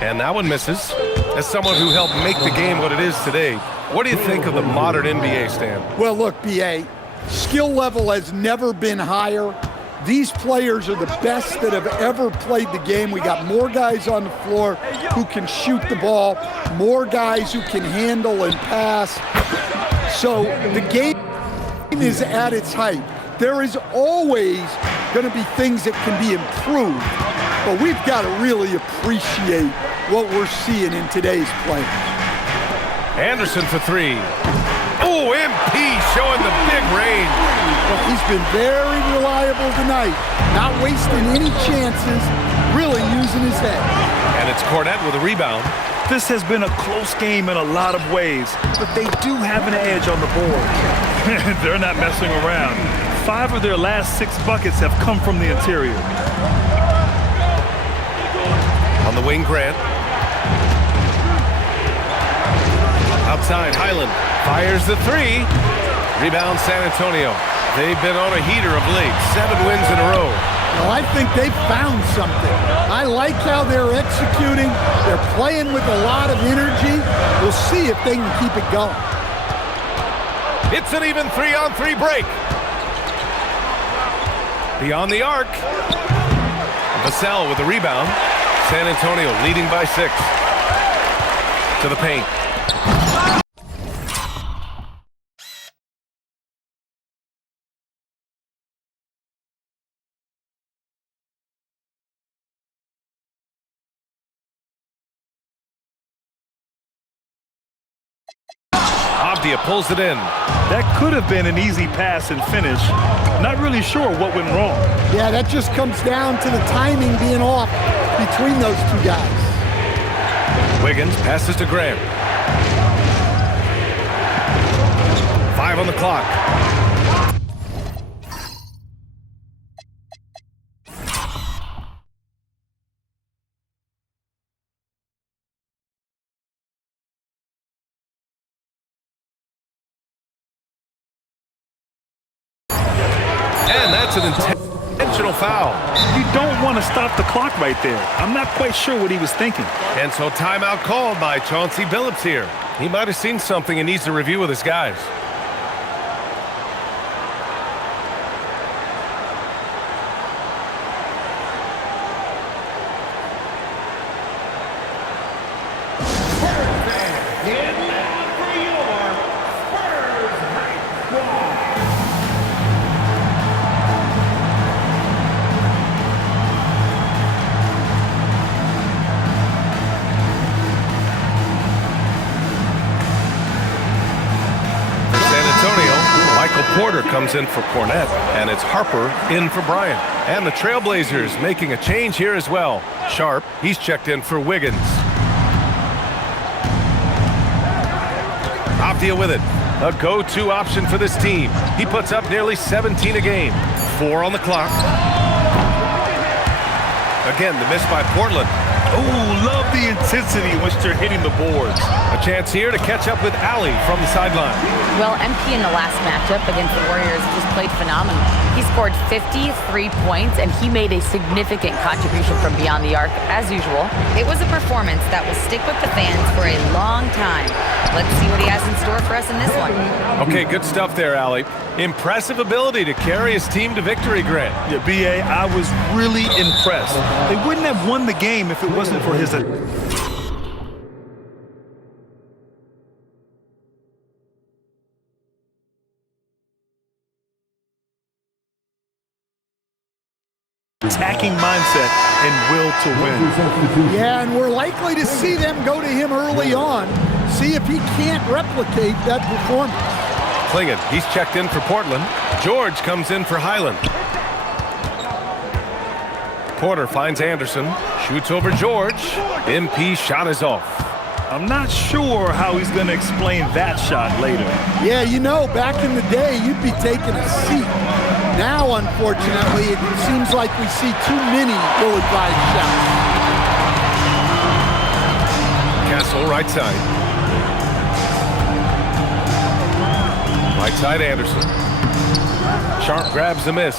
And that one misses. As someone who helped make the game what it is today, what do you think of the modern NBA, Stan? Well, look, B.A., skill level has never been higher. These players are the best that have ever played the game. We got more guys on the floor who can shoot the ball, more guys who can handle and pass. So the game is at its height. There is always going to be things that can be improved, but we've got to really appreciate what we're seeing in today's players. Anderson for three. Oh, MP showing the big range. Well, he's been very reliable tonight, not wasting any chances, really using his head. And it's Kornet with a rebound. This has been a close game in a lot of ways, but they do have an edge on the board. They're not messing around. 5 of their last 6 buckets have come from the interior. On the wing, Grant. Outside, Highland fires the three. Rebound, San Antonio. They've been on a heater of late. 7 wins in a row. Well, I think they found something. I like how they're executing. They're playing with a lot of energy. We'll see if they can keep it going. It's an even 3-on-3 break. Beyond the arc. Vassell with the rebound. San Antonio leading by 6. To the paint. Avdia pulls it in. That could have been an easy pass and finish. Not really sure what went wrong. Yeah, that just comes down to the timing being off between those two guys. Wiggins passes to Grant. 5 on the clock. And that's an intentional foul. You don't want to stop the clock right there. I'm not quite sure what he was thinking. And so timeout called by Chauncey Billups here. He might have seen something and needs to review with his guys. Porter comes in for Kornet, and it's Harper in for Bryant. And the Trailblazers making a change here as well. Sharp, he's checked in for Wiggins. Avdia with it. A go-to option for this team. He puts up nearly 17 a game. 4 on the clock. Again, the miss by Portland. Oh, love the intensity in which they're hitting the boards. A chance here to catch up with Allie from the sideline. Well, MP in the last matchup against the Warriors just played phenomenal. He scored 53 points, and he made a significant contribution from beyond the arc, as usual. It was a performance that will stick with the fans for a long time. Let's see what he has in store for us in this one. Okay, good stuff there, Allie. Impressive ability to carry his team to victory, Grant. Yeah, B.A., I was really impressed. They wouldn't have won the game if it wasn't for his attacking mindset and will to win. Yeah, and we're likely to see them go to him early on, see if he can't replicate that performance. Clingan, he's checked in for Portland. George comes in for Highland. Porter finds Anderson, shoots over George. MP shot is off. I'm not sure how he's going to explain that shot later. Yeah, you know, back in the day, you'd be taking a seat. Now, unfortunately, it seems like we see too many ill-advised shots. Castle, right side. Right side, Anderson. Sharp grabs the miss.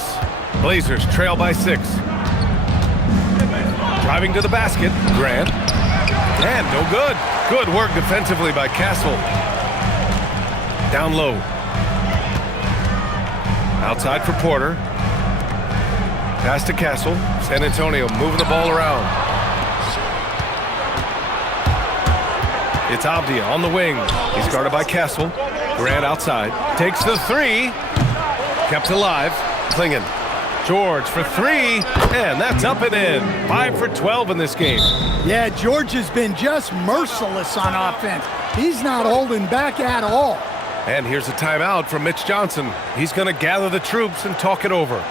Blazers trail by 6. Driving to the basket, Grant. And no good. Good work defensively by Castle. Down low. Outside for Porter. Pass to Castle. San Antonio moving the ball around. It's Avdia on the wing. He's guarded by Castle. Grant outside. Takes the three. Kept alive. Klingon. George for three. And that's up and in. 5 for 12 in this game. Yeah, George has been just merciless on offense. He's not holding back at all. And here's a timeout from Mitch Johnson. He's going to gather the troops and talk it over.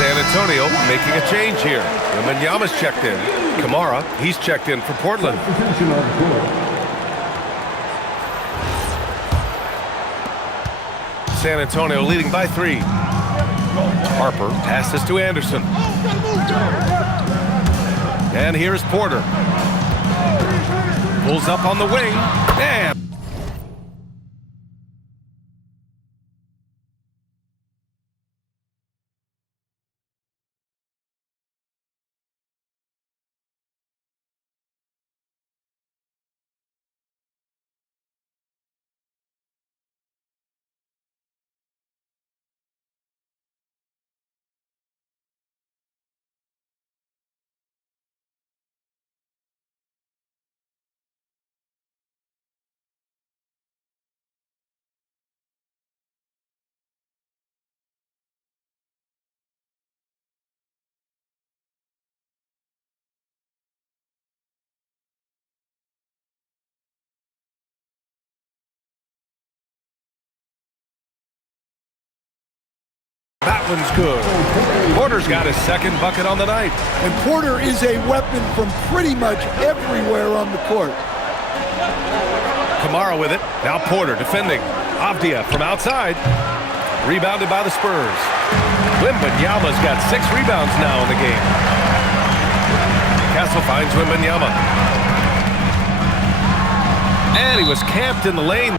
San Antonio making a change here. Wembanyama's checked in. Kamara, he's checked in for Portland. San Antonio leading by 3. Harper passes to Anderson. And here's Porter. Pulls up on the wing. And that one's good. Porter's got his second bucket on the night. And Porter is a weapon from pretty much everywhere on the court. Kamara with it. Now Porter defending. Avdia from outside. Rebounded by the Spurs. Wembanyama's got 6 rebounds now in the game. Castle finds Wembanyama. And he was camped in the lane.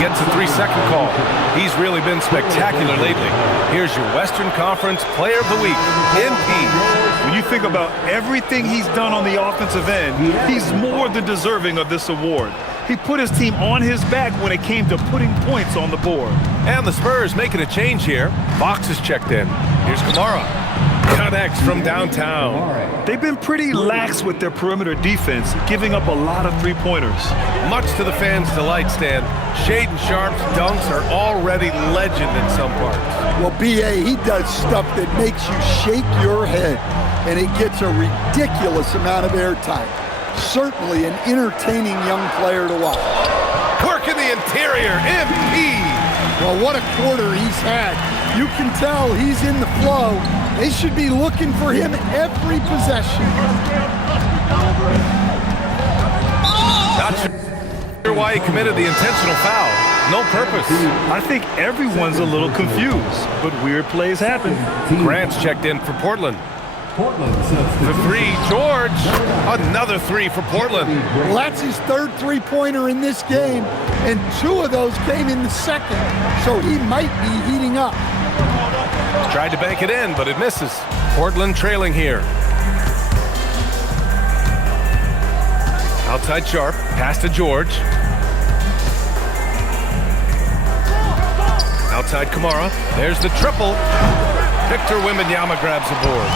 gets a 3-second call. He's really been spectacular lately. Here's your Western Conference Player of the Week, MP. When you think about everything he's done on the offensive end, he's more than deserving of this award. He put his team on his back when it came to putting points on the board. And the Spurs making a change here. Fox is checked in. Here's Kamara. Connects from downtown. They've been pretty lax with their perimeter defense, giving up a lot of three-pointers. Much to the fans' delight, Stan, Shaedon Sharpe's dunks are already legend in some parts. Well, B.A., he does stuff that makes you shake your head, and it gets a ridiculous amount of airtime. Certainly an entertaining young player to watch. Work in the interior, MP. Well, what a quarter he's had. You can tell he's in the flow. They should be looking for him every possession. Not sure why he committed the intentional foul. No purpose. I think everyone's a little confused, but weird plays happen. Grant's checked in for Portland. The three, George. Another three for Portland. Well, that's his third three-pointer in this game, and 2 of those came in the second, so he might be heating up. Tried to bank it in, but it misses. Portland trailing here. Outside Sharpe, pass to George. Outside Kamara, there's the triple. Victor Wembanyama grabs the board.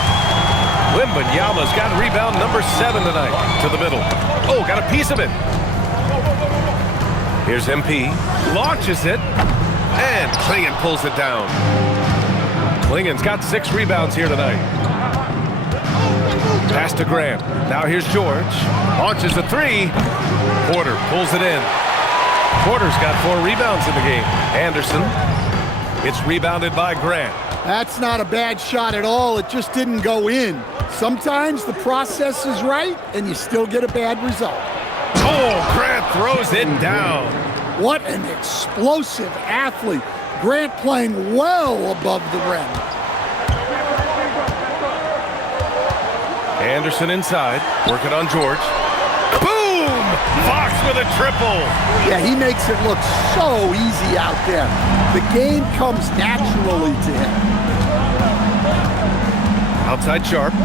Wembanyama's got rebound number 7 tonight. To the middle. Oh, got a piece of it. Here's MP. Launches it. And Clingan pulls it down. Clingan's got 6 rebounds here tonight. Pass to Grant. Now here's George. Launches the 3. Porter pulls it in. Porter's got 4 rebounds in the game. Anderson. It's rebounded by Grant. That's not a bad shot at all. It just didn't go in. Sometimes the process is right, and you still get a bad result. Oh, Grant throws it down. What an explosive athlete. Grant playing well above the rim. Anderson inside, working on George. Boom! Fox with a triple. Yeah, he makes it look so easy out there. The game comes naturally to him. Outside Sharpe.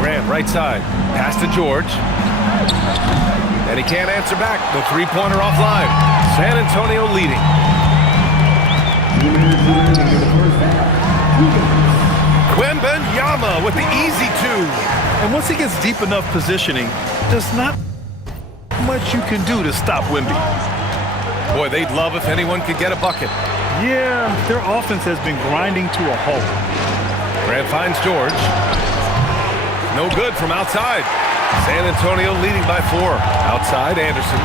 Grant right side. Pass to George. And he can't answer back. The three-pointer offline. San Antonio leading. Wembanyama with the easy 2. And once he gets deep enough positioning, there's not much you can do to stop Wemby. Boy, they'd love if anyone could get a bucket. Yeah, their offense has been grinding to a halt. Grant finds George. No good from outside. San Antonio leading by 4. Outside, Anderson.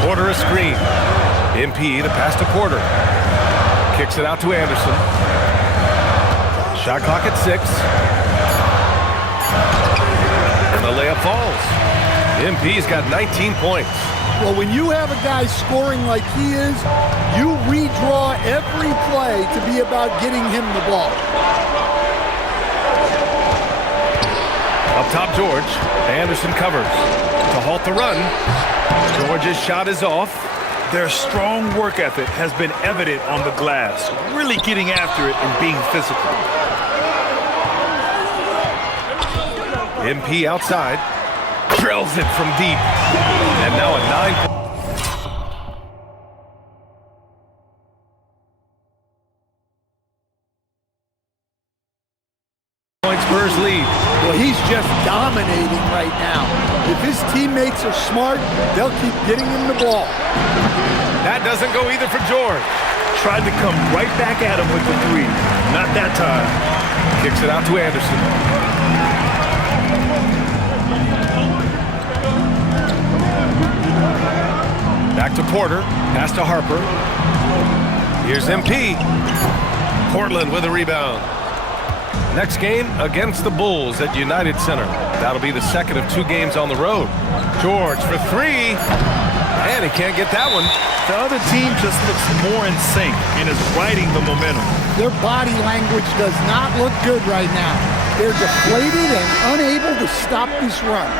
Porter a screen. MP the pass to Porter. Kicks it out to Anderson. Shot clock at 6. And the layup falls. MP's got 19 points. Well, when you have a guy scoring like he is, you redraw every play to be about getting him the ball. Up top, George. Anderson covers. To halt the run. George's shot is off. Their strong work ethic has been evident on the glass, really getting after it and being physical. MP outside. Drills it from deep. And now a 9-point Spurs lead. Well, he's just dominating right now. If his teammates are smart, they'll keep getting him the ball. That doesn't go either for George. Tried to come right back at him with the 3. Not that time. Kicks it out to Anderson. Back to Porter. Pass to Harper. Here's MP. Portland with a rebound. Next game against the Bulls at United Center. That'll be the second of 2 games on the road. George for 3. And he can't get that one. The other team just looks more in sync and is riding the momentum. Their body language does not look good right now. They're deflated and unable to stop this run.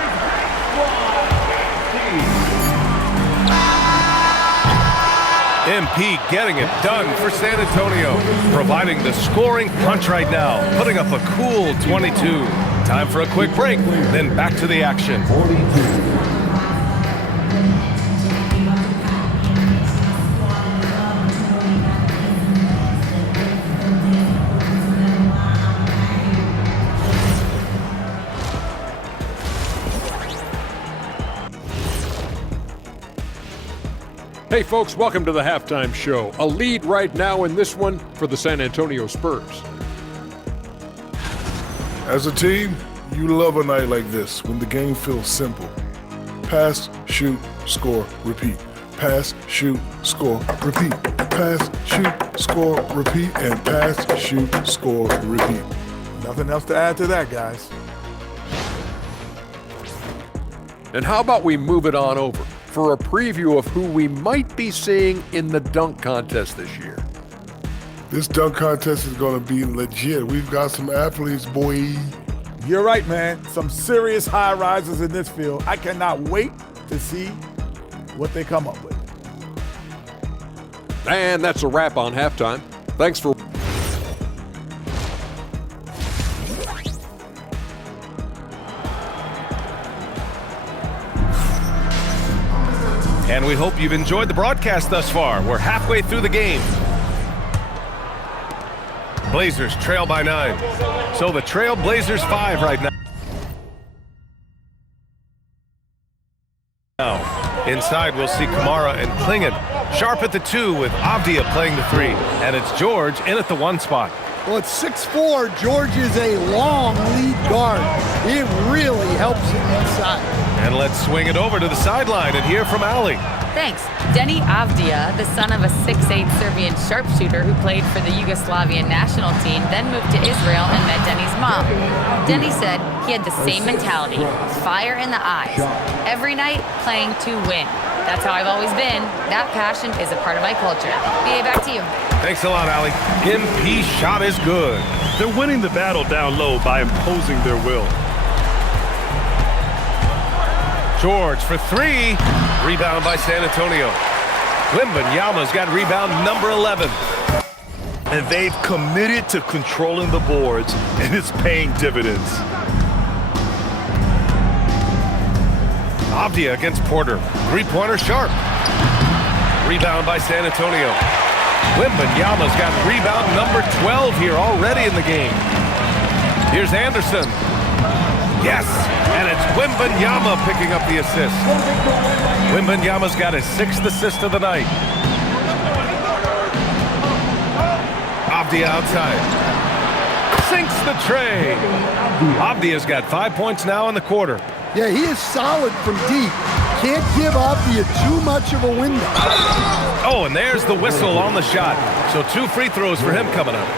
MP getting it done for San Antonio, providing the scoring punch right now, putting up a cool 22. Time for a quick break, then back to the action. Hey folks, welcome to the Halftime Show. A lead right now in this one for the San Antonio Spurs. As a team, you love a night like this when the game feels simple. Pass, shoot, score, repeat. Pass, shoot, score, repeat. Pass, shoot, score, repeat, and pass, shoot, score, repeat. Nothing else to add to that, guys. And how about we move it on over for a preview of who we might be seeing in the dunk contest this year. This dunk contest is going to be legit. We've got some athletes, boy. You're right, man. Some serious high risers in this field. I cannot wait to see what they come up with. And that's a wrap on Halftime. Thanks for And we hope you've enjoyed the broadcast thus far. We're halfway through the game. Blazers trail by 9. So the Trail Blazers 5 right now. Inside, we'll see Kamara and Klingon. Sharp at the 2 with Avdia playing the 3. And it's George in at the 1 spot. Well, at 6'4", George is a long lead guard. It really helps him inside. And let's swing it over to the sideline and hear from Ali. Thanks. Denny Avdia, the son of a 6'8" Serbian sharpshooter who played for the Yugoslavian national team, then moved to Israel and met Denny's mom. Denny said he had the same mentality, fire in the eyes. Every night, playing to win. That's how I've always been. That passion is a part of my culture. BA, back to you. Thanks a lot, Ali. MP shot is good. They're winning the battle down low by imposing their will. George for 3. Rebound by San Antonio. Wembanyama's got rebound number 11. And they've committed to controlling the boards, and it's paying dividends. Avdia against Porter. Three-pointer Sharp. Rebound by San Antonio. Wembanyama's got rebound number 12 here already in the game. Here's Anderson. Yes, and it's Wembanyama picking up the assist. Wembanyama's got his 6th assist of the night. Avdia outside. Sinks the tray. Avdia's got 5 points now in the quarter. Yeah, he is solid from deep. Can't give Avdia too much of a window. Oh, and there's the whistle on the shot. So 2 free throws for him coming up.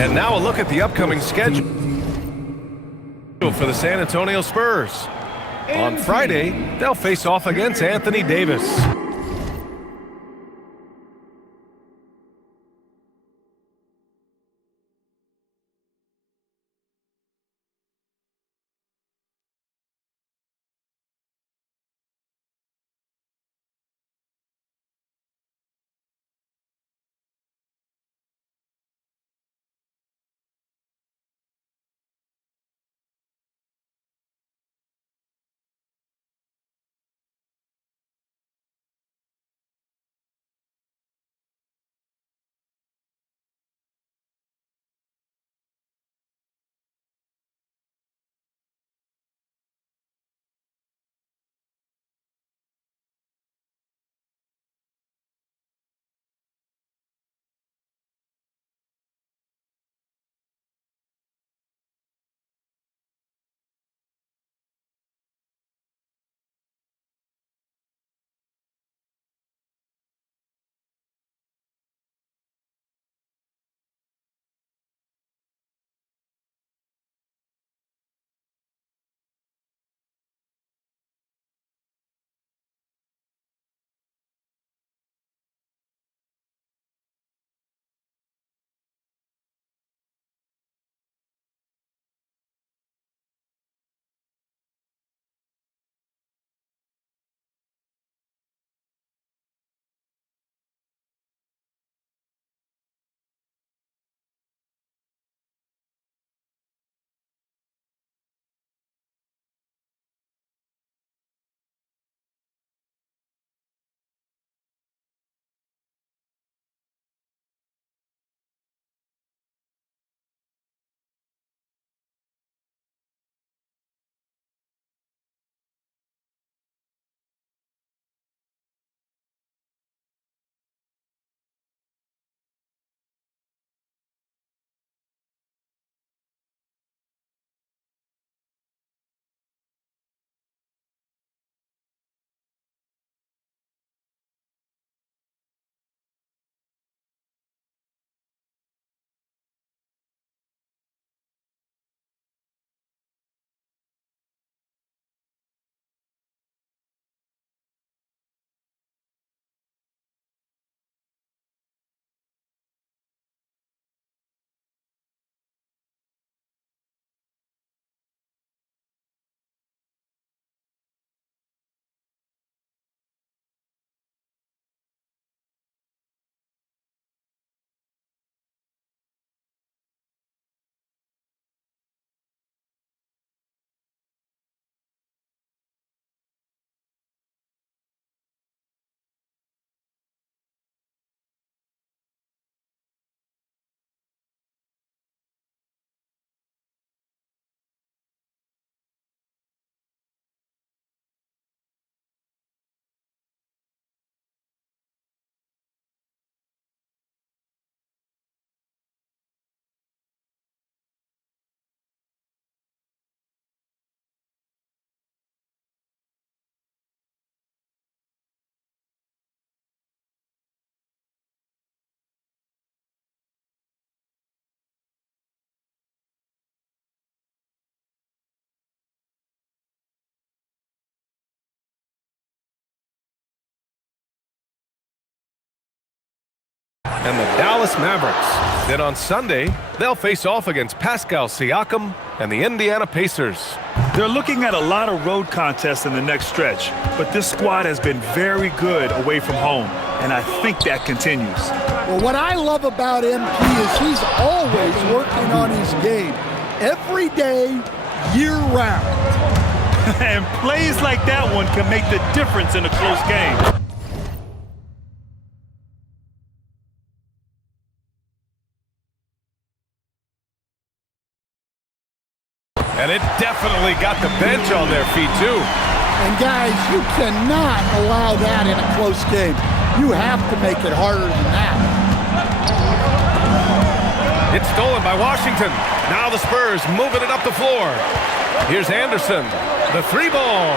And now a look at the upcoming schedule for the San Antonio Spurs. On Friday, they'll face off against Anthony Davis. and the Dallas Mavericks. Then on Sunday, they'll face off against Pascal Siakam and the Indiana Pacers. They're looking at a lot of road contests in the next stretch, but this squad has been very good away from home, and I think that continues. Well, what I love about MP is he's always working on his game. Every day, year-round. And plays like that one can make the difference in a close game. And it definitely got the bench on their feet, too. And guys, you cannot allow that in a close game. You have to make it harder than that. It's stolen by Washington. Now the Spurs moving it up the floor. Here's Anderson, the three ball.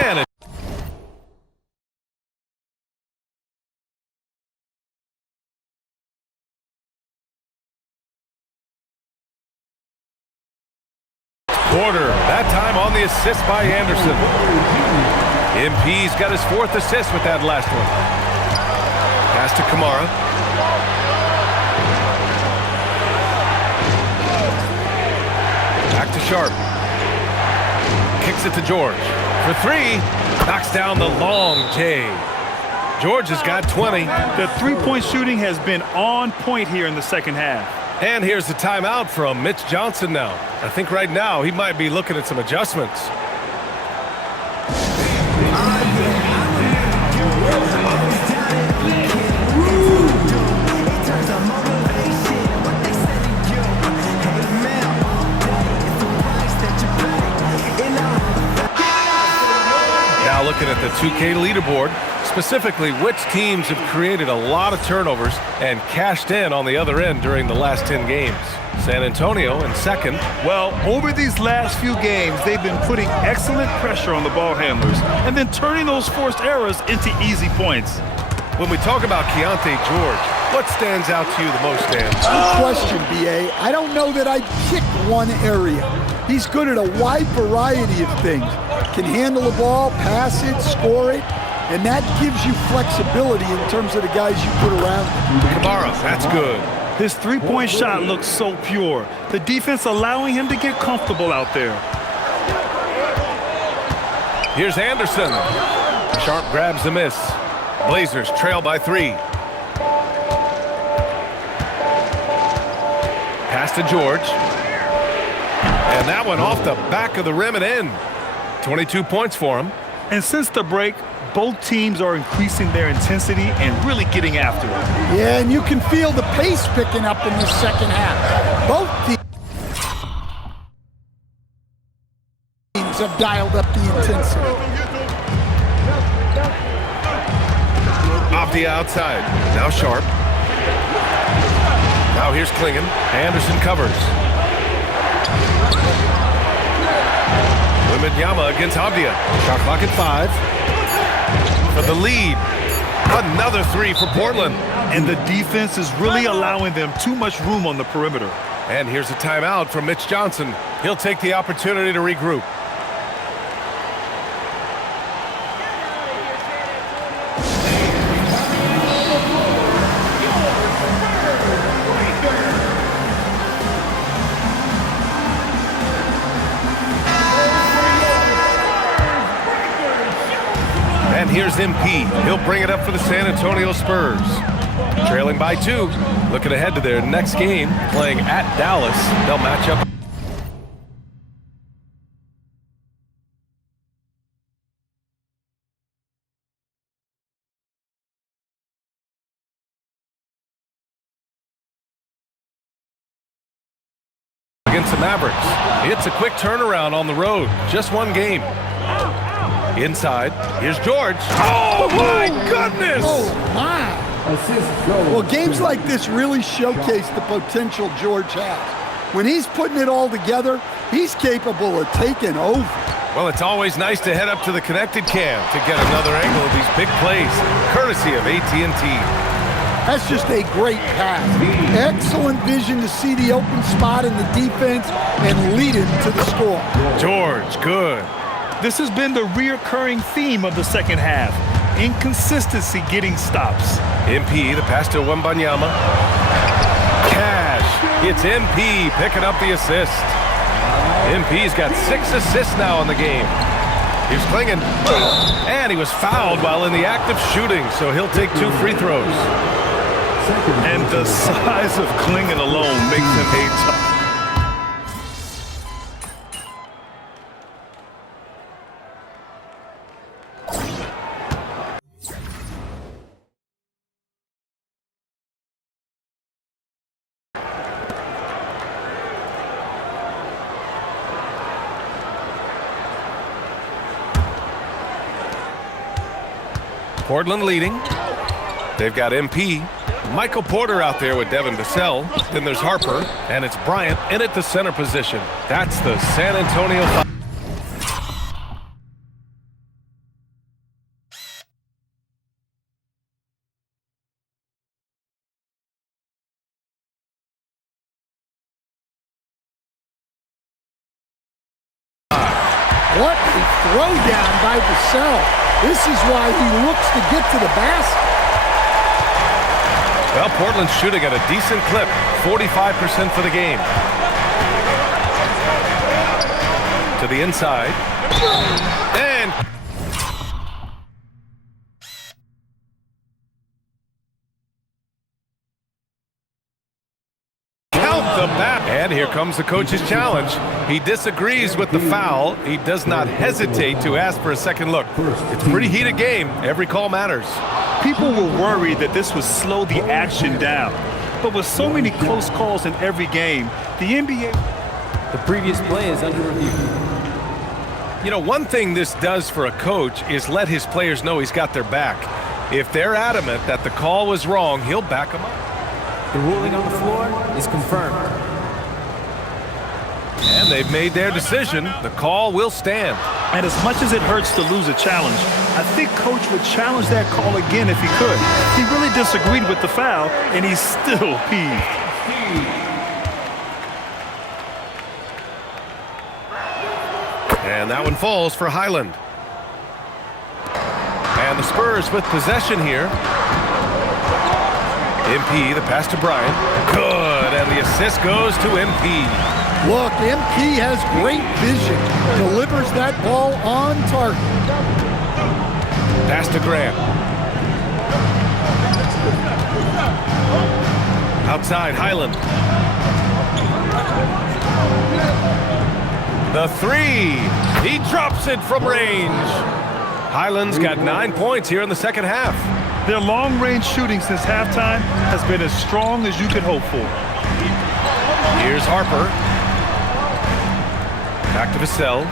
And it Porter, that time on the assist by Anderson. MP's got his 4th assist with that last one. Pass to Kamara. Back to Sharp. Kicks it to George. For 3, knocks down the long J. George has got 20. The three-point shooting has been on point here in the second half. And here's the timeout from Mitch Johnson now. I think right now he might be looking at some adjustments. Now looking at the 2K leaderboard, specifically which teams have created a lot of turnovers and cashed in on the other end during the last 10 games. San Antonio in second. Well, over these last few games, they've been putting excellent pressure on the ball handlers and then turning those forced errors into easy points. When we talk about Keontae George, what stands out to you the most, Dan? Good question, B.A. I don't know that I'd pick one area. He's good at a wide variety of things. Can handle the ball, pass it, score it, and that gives you flexibility in terms of the guys you put around him. Kamara, that's good. His three-point shot looks so pure. The defense allowing him to get comfortable out there. Here's Anderson. Sharp grabs the miss. Blazers trail by 3. Pass to George. And that one off the back of the rim and in. 22 points for him. And since the break, both teams are increasing their intensity and really getting after it. Yeah, and you can feel the pace picking up in the second half. Both teams have dialed up the intensity. Off the outside. Now Sharp. Now here's Klingon. Anderson covers. Wembanyama against Avdia. Shot clock at 5. For the lead. Another 3 for Portland. And the defense is really allowing them too much room on the perimeter. And here's a timeout from Mitch Johnson. He'll take the opportunity to regroup. And here's MP. He'll bring it up for the San Antonio Spurs. Trailing by 2. Looking ahead to their next game, playing at Dallas. They'll match up against the Mavericks. It's a quick turnaround on the road. Just one game. Inside, here's George. Oh, my goodness! Oh, my. Well, games like this really showcase the potential George has. When he's putting it all together, he's capable of taking over. Well, it's always nice to head up to the connected cam to get another angle of these big plays, courtesy of AT&T. That's just a great pass. Excellent vision to see the open spot in the defense and lead him to the score. George, good. This has been the reoccurring theme of the second half. Inconsistency getting stops. MP, the pass to Wembanyama. Cash. It's MP picking up the assist. MP's got 6 assists now in the game. Here's Clingan. And he was fouled while in the act of shooting, so he'll take 2 free throws. And the size of Clingan alone makes him a tough. Portland leading. They've got MP. Michael Porter out there with Devin Vassell. Then there's Harper, and it's Bryant in at the center position. That's the San Antonio. What a throwdown by Vassell. This is why he looks to get to the basket. Well, Portland's shooting at a decent clip, 45% for the game. To the inside. And count the bat. And here comes the coach's challenge. He disagrees with the foul. He does not hesitate to ask for a second look. It's a pretty heated game. Every call matters. People were worried that this would slow the action down. But with so many close calls in every game, the NBA... The previous play is under review. You know, one thing this does for a coach is let his players know he's got their back. If they're adamant that the call was wrong, he'll back them up. The ruling on the floor is confirmed. And they've made their decision. The call will stand. And as much as it hurts to lose a challenge, I think Coach would challenge that call again if he could. He really disagreed with the foul, and he's still peeved. And that one falls for Highland. And the Spurs with possession here. MP, the pass to Bryant. Good, and the assist goes to MP. Look, MP has great vision. Delivers that ball on target. Pass to Grant. Outside, Highland. The 3. He drops it from range. Highland's got 9 points here in the second half. Their long-range shooting since halftime has been as strong as you could hope for. Here's Harper. Back to Vassell.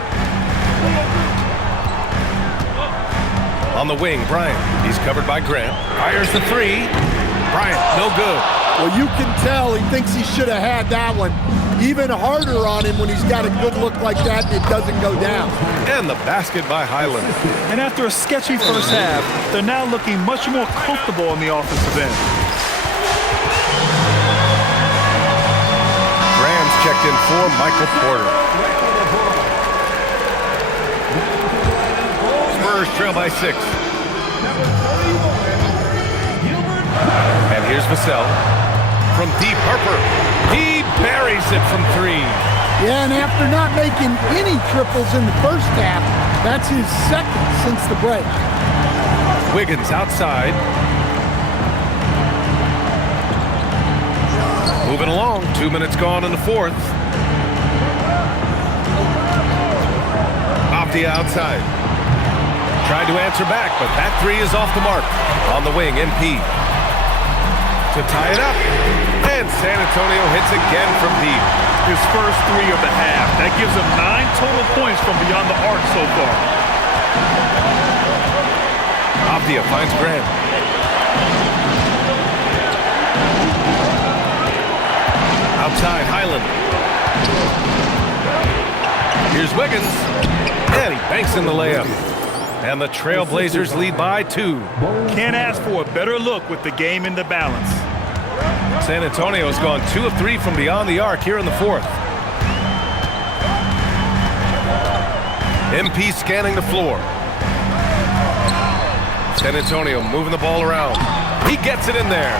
On the wing, Bryant. He's covered by Grant. Fires the 3. Bryant, no good. Well, you can tell he thinks he should have had that one. Even harder on him when he's got a good look like that and it doesn't go down. And the basket by Highland. And after a sketchy first half, they're now looking much more comfortable on the offensive end. Rams checked in for Michael Porter. Spurs trail by 6. And here's Vassell. From deep, Harper. He buries it from 3. Yeah, and after not making any triples in the first half, that's his second since the break. Wiggins outside. Moving along. 2 minutes gone in the fourth. Optia outside. Tried to answer back, but that 3 is off the mark. On the wing, MP. To tie it up. And San Antonio hits again from deep. His first 3 of the half. That gives him 9 total points from beyond the arc so far. Optia finds Grant. Outside, Highland. Here's Wiggins. And he banks in the layup. And the Trailblazers lead by 2. Can't ask for a better look with the game in the balance. San Antonio's gone 2 of 3 from beyond the arc here in the fourth. MP scanning the floor. San Antonio moving the ball around. He gets it in there.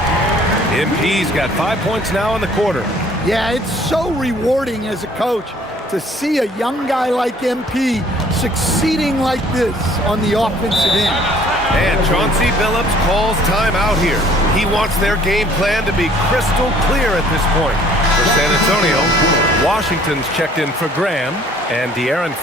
MP's got 5 points now in the quarter. Yeah, it's so rewarding as a coach to see a young guy like MP succeeding like this on the offensive end. And Chauncey Billups calls timeout here. He wants their game plan to be crystal clear at this point. For San Antonio, Washington's checked in for Graham and De'Aaron.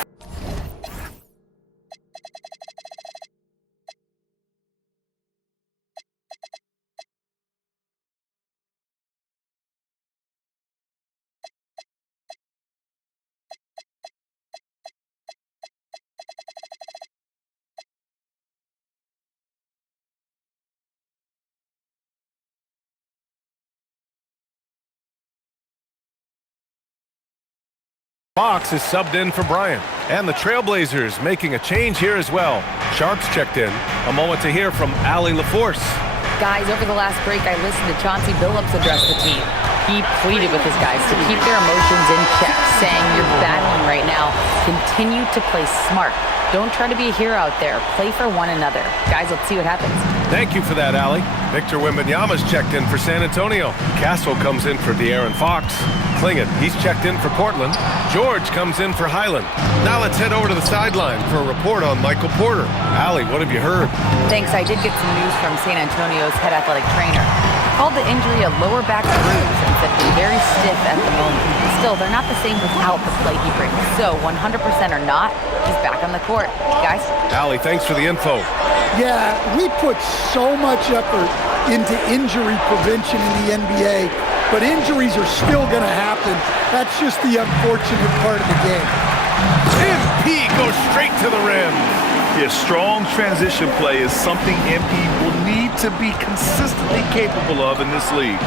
Fox is subbed in for Bryant. And the Trailblazers making a change here as well. Sharps checked in. A moment to hear from Allie LaForce. Guys, over the last break, I listened to Chauncey Billups address the team. He pleaded with his guys to keep their emotions in check, saying, "You're battling right now. Continue to play smart. Don't try to be a hero out there. Play for one another." Guys, let's see what happens. Thank you for that, Allie. Victor Wembanyama's checked in for San Antonio. Castle comes in for De'Aaron Fox. Clingan, he's checked in for Portland. George comes in for Highland. Now let's head over to the sideline for a report on Michael Porter. Allie, what have you heard? Thanks. I did get some news from San Antonio's head athletic trainer. He called the injury a lower back bruise and said he's very stiff at the moment. Still, they're not the same without the play he brings. So 100% or not, he's back on the court. Guys? Allie, thanks for the info. Yeah, we put so much effort into injury prevention in the NBA, but injuries are still going to happen. That's just the unfortunate part of the game. MP goes straight to the rim. Yeah, strong transition play is something MP will need to be consistently capable of in this league.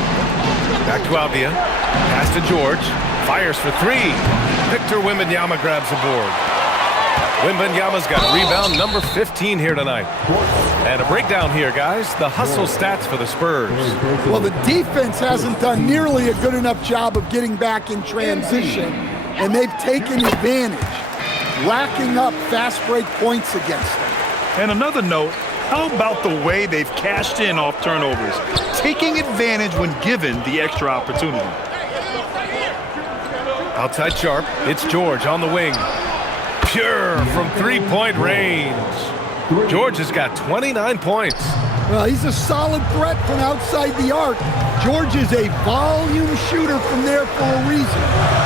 Back to Avdia. Pass to George. Fires for three. Victor Wembanyama grabs the board. Wembanyama's got rebound number 15 here tonight. And a breakdown here, guys. The hustle stats for the Spurs. Well, the defense hasn't done nearly a good enough job of getting back in transition, and they've taken advantage, racking up fast break points against them. And another note, how about the way they've cashed in off turnovers, taking advantage when given the extra opportunity. Outside Sharp, it's George on the wing. Pure from three-point range. George has got 29 points. Well, he's a solid threat from outside the arc. George is a volume shooter from there for a reason.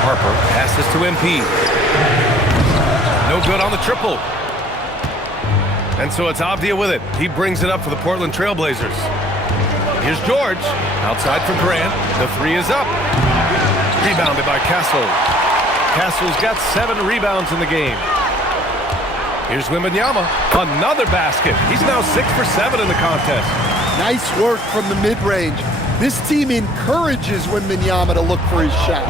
Harper passes to MP. No good on the triple. And so it's Avdia with it. He brings it up for the Portland Trailblazers. Here's George. Outside for Grant. The three is up. Rebounded by Castle. Castle's got 7 rebounds in the game. Here's Wembanyama. Another basket. He's now 6 for 7 in the contest. Nice work from the mid-range. This team encourages Wembanyama to look for his shot.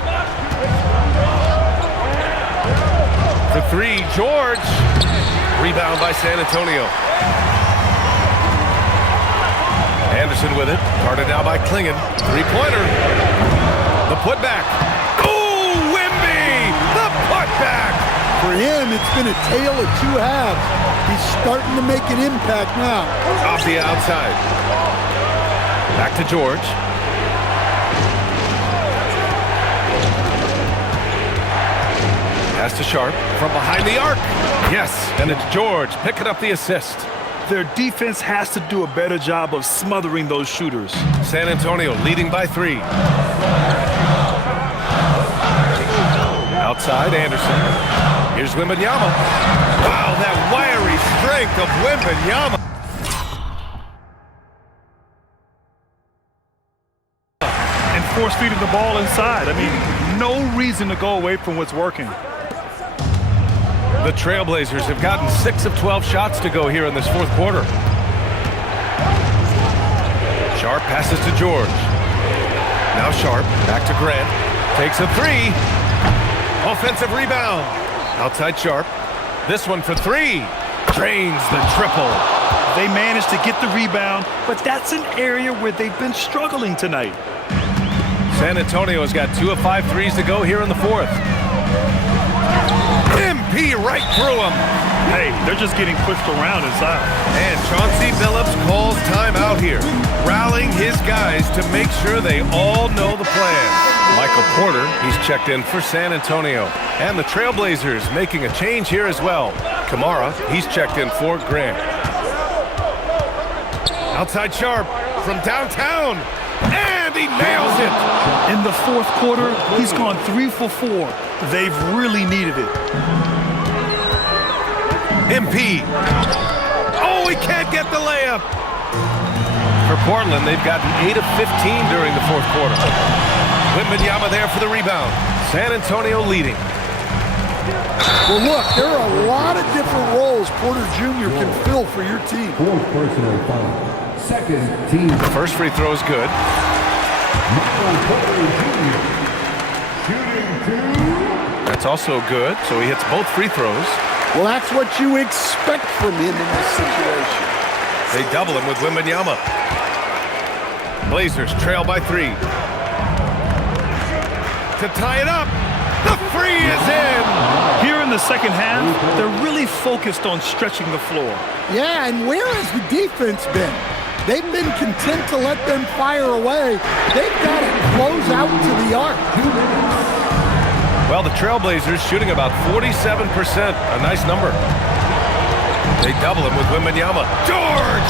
For three, George. Rebound by San Antonio. Anderson with it. Guarded now by Clingan. Three-pointer. The putback. Oh, Wemby! The putback! For him, it's been a tale of two halves. He's starting to make an impact now. Off the outside. Back to George. Pass to Sharp from behind the arc. Yes, and it's George picking up the assist. Their defense has to do a better job of smothering those shooters. San Antonio leading by 3. Outside, Anderson. Here's Wembanyama. Wow, that wiry strength of Wembanyama. And force feeding the ball inside. I mean, no reason to go away from what's working. The Trailblazers have gotten 6 of 12 shots to go here in this fourth quarter. Sharp passes to George. Now Sharp, back to Grant. Takes a 3. Offensive rebound. Outside Sharp. This one for 3. Drains the triple. They managed to get the rebound, but that's an area where they've been struggling tonight. San Antonio has got 2 of 5 threes to go here in the fourth. MP right through him. Hey, they're just getting pushed around inside. And Chauncey Billups calls timeout here, rallying his guys to make sure they all know the plan. Michael Porter, he's checked in for San Antonio. And the Trailblazers making a change here as well. Kamara, he's checked in for Grant. Outside Sharp from downtown. And he nails it. In the fourth quarter, he's gone 3 for 4. They've really needed it. MP. Oh, he can't get the layup. For Portland, they've gotten 8 of 15 during the fourth quarter. Wembanyama there for the rebound. San Antonio leading. Well, look, there are a lot of different roles Porter Jr. can fill for your team. Fourth personal foul. Second team. The first free throw is good. Michael Porter Jr. Shooting 2. That's also good, so he hits both free throws. Well, that's what you expect from him in this situation. They double him with Wembanyama. Blazers trail by 3. To tie it up. The free is in. Here in the second half, they're really focused on stretching the floor. Yeah, and where has the defense been? They've been content to let them fire away. They've got to close out to the arc. Well, the Trailblazers shooting about 47%. A nice number. They double him with Wembanyama. George!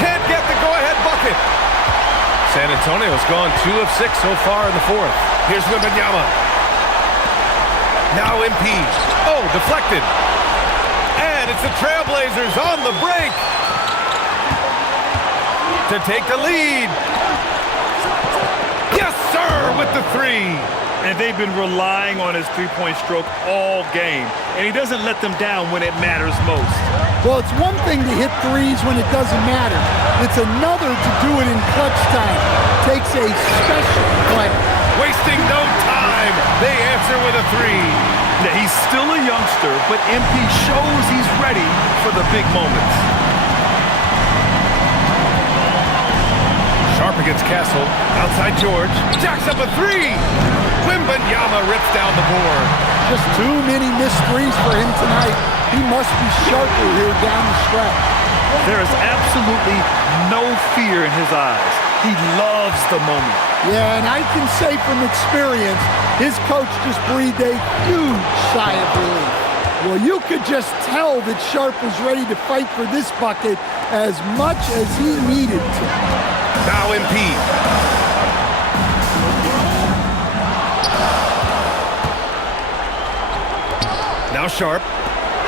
Can't get the go-ahead bucket. San Antonio's gone 2 of 6 so far in the fourth. Here's Wembanyama. Now MP. Oh, deflected. And it's the Trailblazers on the break to take the lead. Yes, sir, with the 3. And they've been relying on his three-point stroke all game. And he doesn't let them down when it matters most. Well, it's one thing to hit threes when it doesn't matter. It's another to do it in clutch time. Takes a special player. Wasting no time. They answer with a 3. Now, he's still a youngster, but MP shows he's ready for the big moments. Sharp against Castle. Outside George. Jacks up a 3. Wembanyama rips down the board. Just too many missed threes for him tonight. He must be sharper here down the stretch. There is absolutely no fear in his eyes. He loves the moment. Yeah, and I can say from experience, his coach just breathed a huge sigh of relief. Well, you could just tell that Sharp was ready to fight for this bucket as much as he needed to. Now MP. Now Sharp.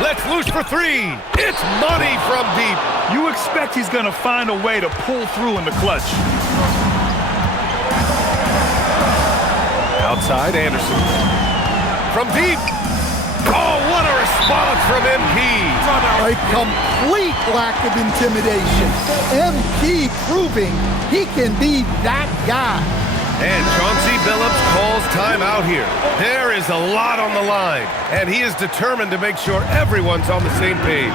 Let's loose for 3. It's money from deep. You expect he's going to find a way to pull through in the clutch. Outside Anderson. From deep. Oh, what a response from MP. A complete lack of intimidation. MP proving he can be that guy. And Chauncey Billups calls timeout here. There is a lot on the line, and he is determined to make sure everyone's on the same page.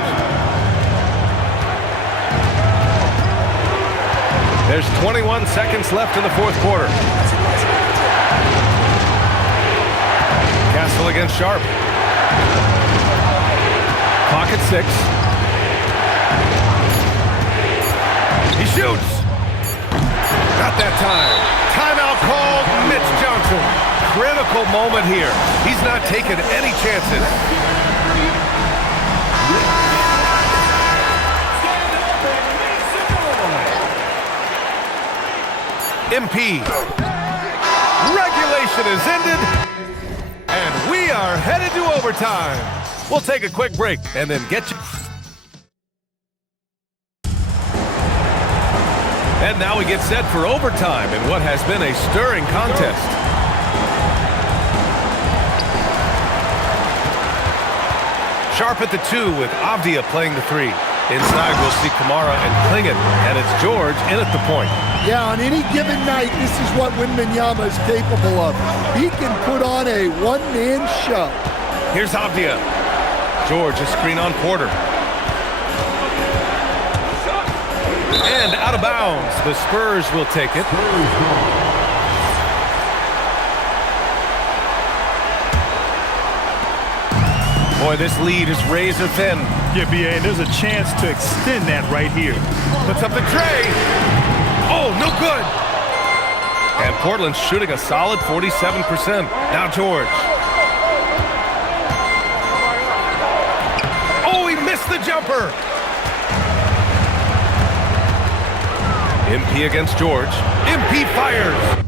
There's 21 seconds left in the fourth quarter. Castle against Sharp. Clock at 6. He shoots. Not that time. Timeout called. Mitch Johnson. Critical moment here. He's not taking any chances. MP. Regulation is ended. And we are headed to overtime. We'll take a quick break and then get you. And now we get set for overtime in what has been a stirring contest. Sharp at the 2 with Avdia playing the 3. Inside we'll see Kamara and Klingon, and it's George in at the point. Yeah, on any given night, this is what Wembanyama is capable of. He can put on a one-man show. Here's Avdia. George, a screen on Porter. And out of bounds. The Spurs will take it. Boy, this lead is razor thin. Yeah, BA, and there's a chance to extend that right here. Puts up the tray. Oh, no good. And Portland's shooting a solid 47%. Now George. Oh, he missed the jumper. MP against George. MP fires.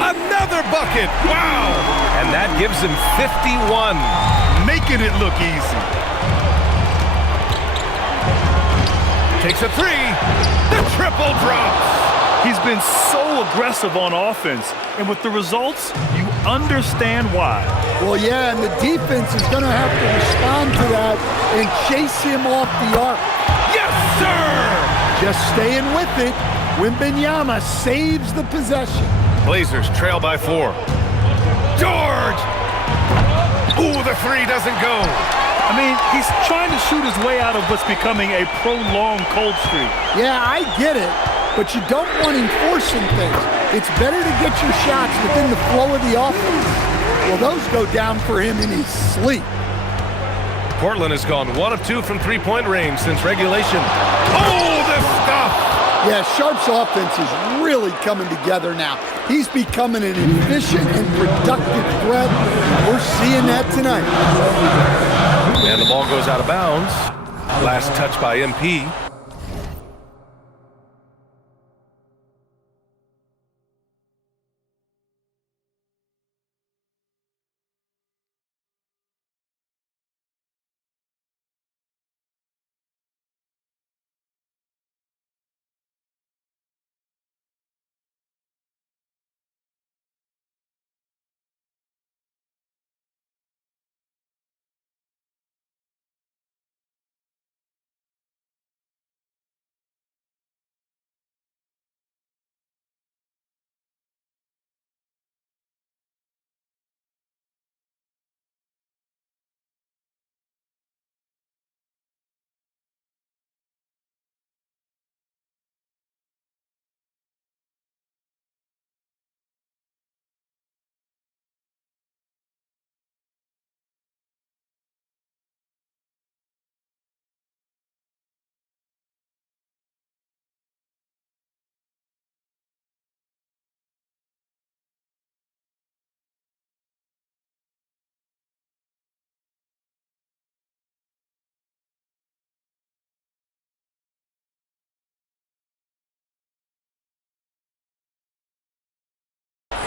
Another bucket. Wow. And that gives him 51. Making it look easy. Takes a three. The triple drops. He's been so aggressive on offense, and with the results, you understand why. Well, yeah, and the defense is going to have to respond to that and chase him off the arc. Yes, sir. Just staying with it. Wembanyama saves the possession. Blazers trail by 4. George! Ooh, the three doesn't go. I mean, he's trying to shoot his way out of what's becoming a prolonged cold streak. Yeah, I get it, but you don't want him forcing things. It's better to get your shots within the flow of the offense. Well, those go down for him in his sleep. Portland has gone 1 of 2 from three-point range since regulation. Oh, the stuff! Yeah, Sharp's offense is really coming together now. He's becoming an efficient and productive threat. We're seeing that tonight. And the ball goes out of bounds. Last touch by MP.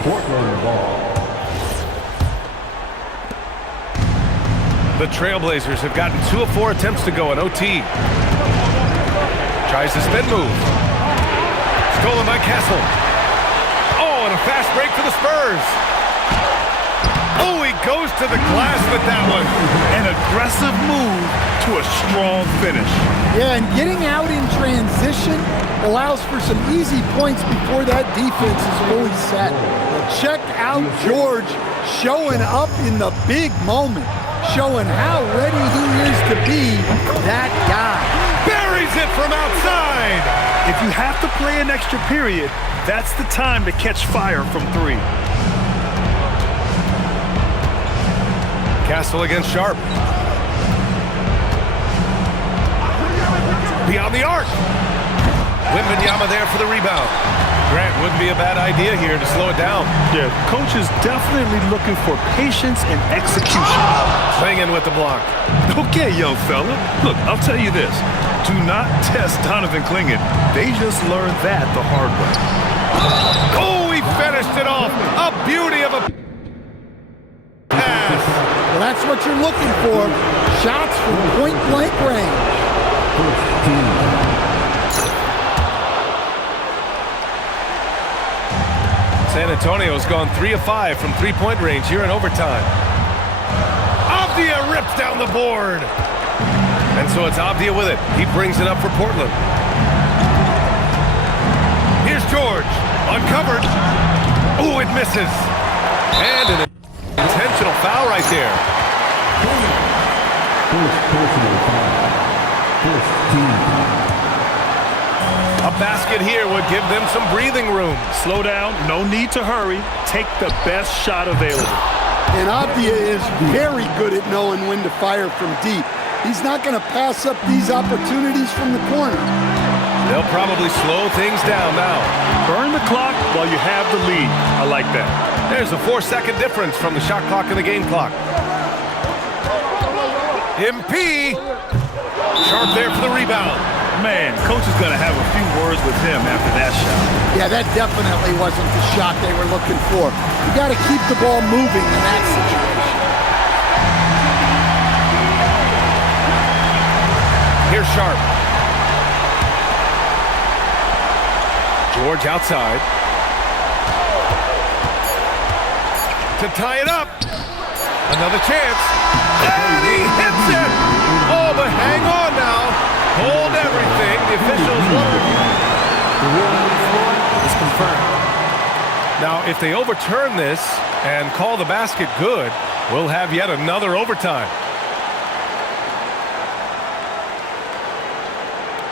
Portland ball. The Trailblazers have gotten 2 of 4 attempts to go in OT. Tries the spin move. Stolen by Kessel. Oh, and a fast break for the Spurs. Oh, he goes to the glass with that one. An aggressive move to a strong finish. Yeah, and getting out in transition allows for some easy points before that defense is fully set. Check out George showing up in the big moment, showing how ready he is to be that guy. Buries it from outside. If you have to play an extra period, that's the time to catch fire from 3. Castle against Sharp. Beyond the arc. Wembanyama there for the rebound. Grant, wouldn't be a bad idea here to slow it down. Yeah, coach is definitely looking for patience and execution. Clingan with the block. Okay, young fella. Look, I'll tell you this. Do not test Donovan Clingan. They just learned that the hard way. Oh, he finished it off. A beauty of a pass. Well, that's what you're looking for. Shots from point-blank range. San Antonio's gone 3 of 5 from three-point range here in overtime. Avdia rips down the board. And so it's Avdia with it. He brings it up for Portland. Here's George. Uncovered. Oh, it misses. And an intentional foul right there. First personal foul. First team. A basket here would give them some breathing room. Slow down. No need to hurry. Take the best shot available. And Avdia is very good at knowing when to fire from deep. He's not going to pass up these opportunities from the corner. They'll probably slow things down now. Burn the clock while you have the lead. I like that. There's a 4-second difference from the shot clock and the game clock. MP. Sharp there for the rebound. Man, coach is going to have a few words with him after that shot. Yeah, that definitely wasn't the shot they were looking for. You got to keep the ball moving in that situation. Here's Sharp. George outside. To tie it up. Another chance. And he hits it! Oh, but hang on now. Hold everything. The officials want to review. The ruling on the floor is confirmed. Now, if they overturn this and call the basket good, we'll have yet another overtime.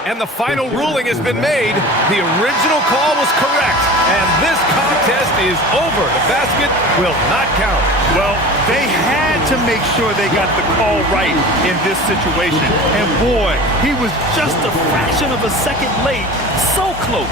And the final ruling has been made. The original call was correct, and this contest is over. The basket will not count. Well, they had to make sure they got the call right in this situation. And boy, he was just a fraction of a second late. So close.